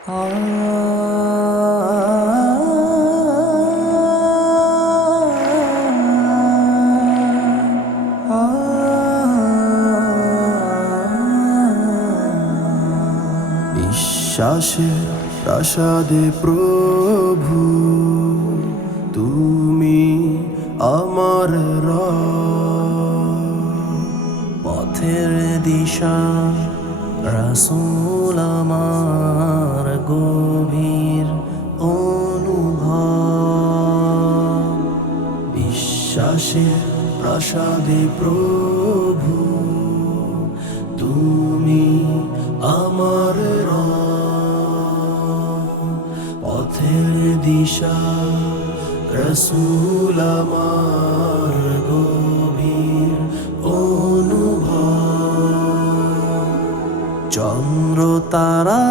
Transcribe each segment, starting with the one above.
বিশ্বাসের প্রাসাদে প্রভু তুমি আমার পথের দিশা রাসূল আমার গভীর অনুভব। বিশ্বাসের প্রাসাদে প্রভু তুমি আমার পথের দিশা রাসূল আমার গভীর অনুভব। চন্দ্র তারা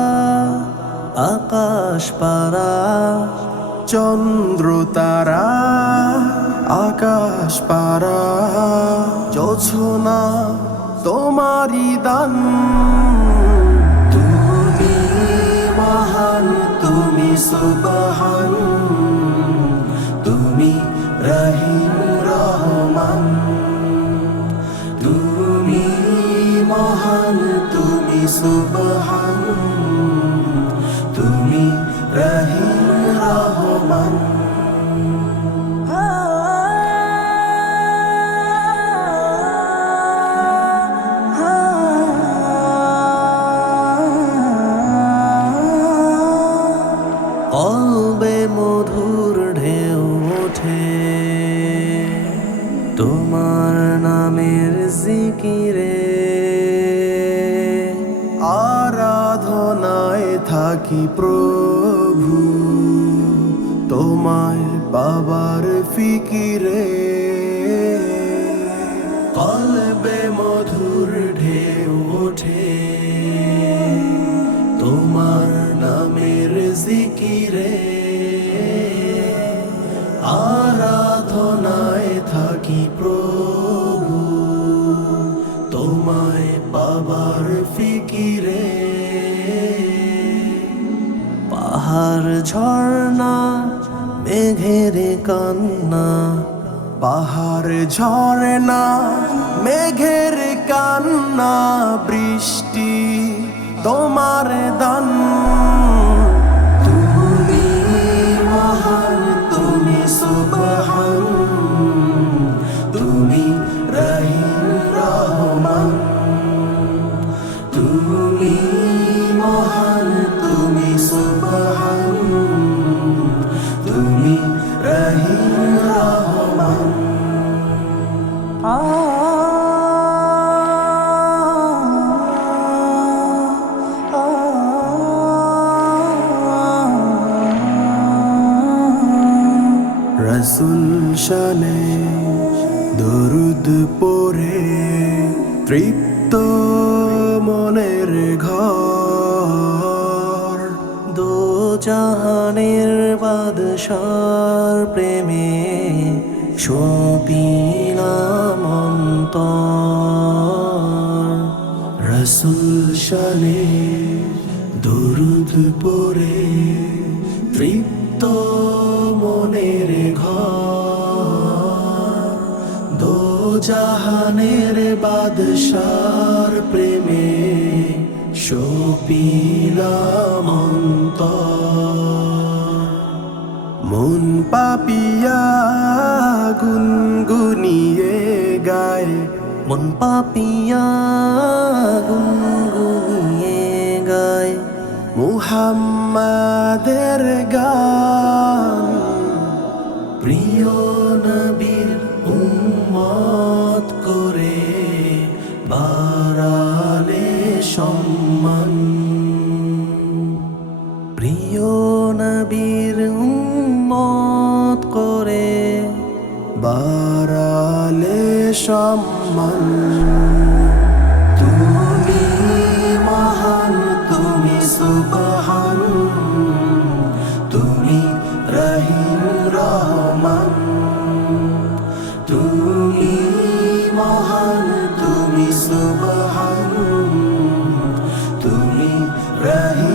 আকাশ পারা, চন্দ্র তারা আকাশ পারা, জোছনা তোমারি দান। তুমি মহান, তুমি সুবহান, তুমি রহিম রহমান। তুমি মহান, তুমি সুবহান, তুমি রহিম রহমান। কলবে মধুর ঢেউ ওঠে তোমার নামের জিকিরে, আরাধনায় থাকি প্রভু তোমায় পাবার ফিকিরে। কলবে মধুর ঢেউ ওঠে তোমার নামের জিকিরে, আরাধনায় থাকি প্রভু তোমায় পাবার ফিকিরে। পাহাড় ঝর্ণা মেঘের কান্না, পাহাড় ঝর্ণা মেঘের কান্না, বৃষ্টি তোমার দান। তুমি মহান, তুমি সুবহান, তুমি রহিম রহমান। তুমি মহান, তুমি সুবহান, তুমি রহিম রহমান। রাসূল শানে দরুদ পড়ে তৃপ্ত মনের ঘর, দো জাহানের বাদশার প্রেমে সপিলাম অন্তর। রাসূল শানে দরুদ পড়ে তৃপ্ত মনের ঘর, দো জাহানের বাদশার প্রেমে সপিলাম অন্তর। মন পাপিয়া গুনগুনিয়ে গায়, মন পাপিয়া গুনগুনিয়ে গায় মুহাম্মাদের গান। প্রিয় নবীর উম্মত করে বাড়ালে সম্মান, প্রিয় নবীর উম্মত করে বাড়ালে সম্মান। তুমি মহান, তুমি সুবহান, তুমি রহিম রহমান। তুমি মহান, তুমি সুবহান, তুমি রহিম